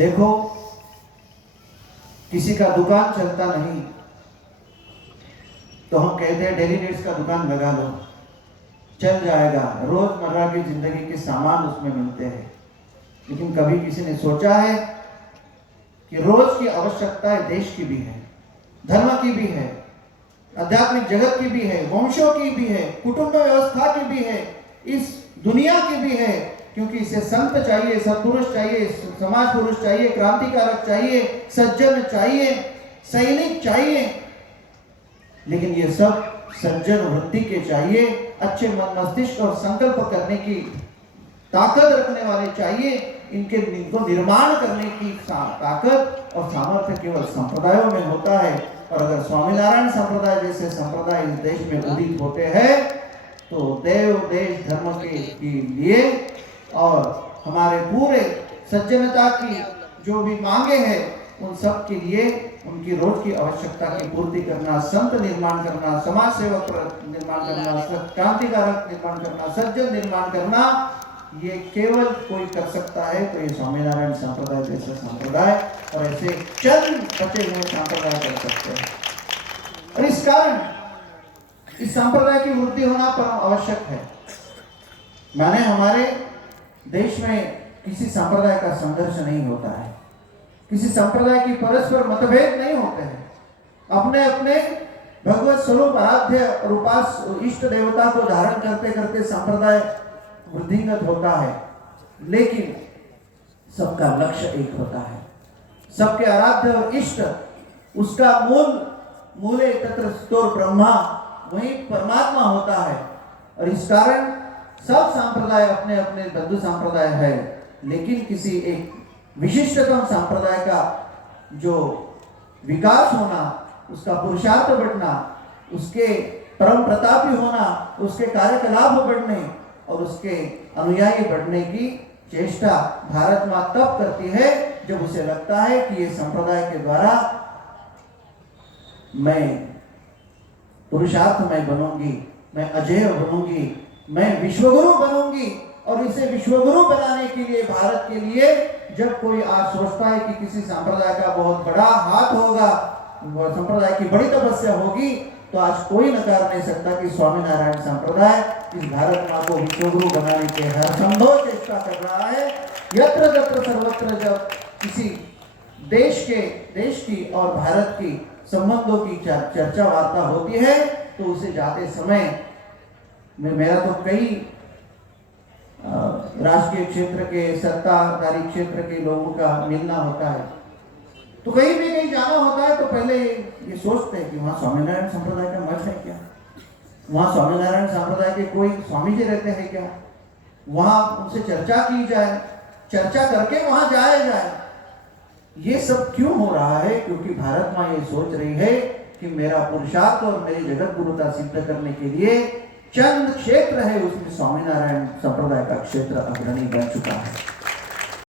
देखो, किसी का दुकान चलता नहीं तो हम कहते हैं डेली नीड्स का दुकान लगा लो, चल जाएगा, रोजमर्रा की जिंदगी के सामान उसमें मिलते हैं। लेकिन कभी किसी ने सोचा है कि रोज की आवश्यकताएं देश की भी है, धर्म की भी है, आध्यात्मिक जगत की भी है, वंशों की भी है, कुटुंब व्यवस्था की भी है, इस दुनिया की भी है। क्योंकि इसे संत चाहिए, सत्पुरुष चाहिए, समाज पुरुष चाहिए, क्रांतिकारक चाहिए, सज्जन चाहिए, सैनिक चाहिए। लेकिन ये सब सज्जन वृत्ति के चाहिए, अच्छे मन मस्तिष्क और संकल्प करने की ताकत रखने वाले चाहिए। इनको निर्माण करने की ताकत और सामर्थ्य केवल संप्रदायों में होता है। और अगर स्वामीनारायण संप्रदाय जैसे संप्रदाय इस देश में उदित होते हैं तो देव देश धर्म के लिए और हमारे पूरे सज्जनता की जो भी मांगे हैं उन सब के लिए उनकी रोज की आवश्यकता की पूर्ति करना, संत निर्माण करना, समाज सेवक निर्माण करना, क्रांतिकारक निर्माण करना, सज्जन निर्माण करना, ये केवल कोई कर सकता है तो ये स्वामीनारायण संप्रदाय जैसा संप्रदाय और ऐसे चंद बचे हुए संप्रदाय कर सकते हैं। और इस कारण इस संप्रदाय की वृद्धि होना परम आवश्यक है। माने हमारे देश में किसी संप्रदाय का संघर्ष नहीं होता है, किसी संप्रदाय की परस्पर मतभेद नहीं होते हैं। अपने अपने भगवत स्वरूप आराध्य और उपास इष्ट देवता को धारण करते करते संप्रदाय वृद्धिंगत होता है। लेकिन सबका लक्ष्य एक होता है, सबके आराध्य और इष्ट उसका मूले तत्र स्थितो ब्रह्मा, वही परमात्मा होता है। और इस कारण सब संप्रदाय अपने अपने बंधु संप्रदाय है, लेकिन किसी एक विशिष्टतम संप्रदाय का जो विकास होना, उसका पुरुषार्थ बढ़ना, उसके परम प्रतापी होना, उसके कार्यकलाप बढ़ने और उसके अनुयायी बढ़ने की चेष्टा भारत मां तब करती है जब उसे लगता है कि ये संप्रदाय के द्वारा मैं पुरुषार्थ में बनूंगी, मैं अजेय बनूंगी, मैं विश्वगुरु बनूंगी। और इसे विश्वगुरु बनाने के लिए भारत के लिए जब कोई आज सोचता है कि किसी संप्रदाय का बहुत बड़ा हाथ होगा, संप्रदाय की बड़ी तपस्या होगी, तो आज कोई नकार नहीं सकता कि स्वामीनारायण संप्रदाय इस भारत मां को विश्वगुरु बनाने के हर संभव चेष्टा कर रहा है। यत्र तत्र सर्वत्र जब किसी देश की और भारत की संबंधों की चर्चा वार्ता होती है तो उसे जाते समय मेरा तो कई राष्ट्रीय क्षेत्र के, सत्ताधारी क्षेत्र के लोगों का मिलना होता है, तो कहीं भी कहीं जाना होता है तो पहले ये सोचते हैं कि वहाँ स्वामीनारायण संप्रदाय का मठ है क्या, वहाँ स्वामीनारायण संप्रदाय के कोई स्वामी जी रहते हैं क्या, वहाँ उनसे चर्चा की जाए, चर्चा करके वहाँ जाया जाए। ये सब क्यों हो रहा है? क्योंकि भारत माँ ये सोच रही है कि मेरा पुरुषार्थ और मेरी जगत गुरुता सिद्ध करने के लिए चंद क्षेत्र है, उसमें स्वामीनारायण संप्रदाय का क्षेत्र अग्रणी बन चुका है।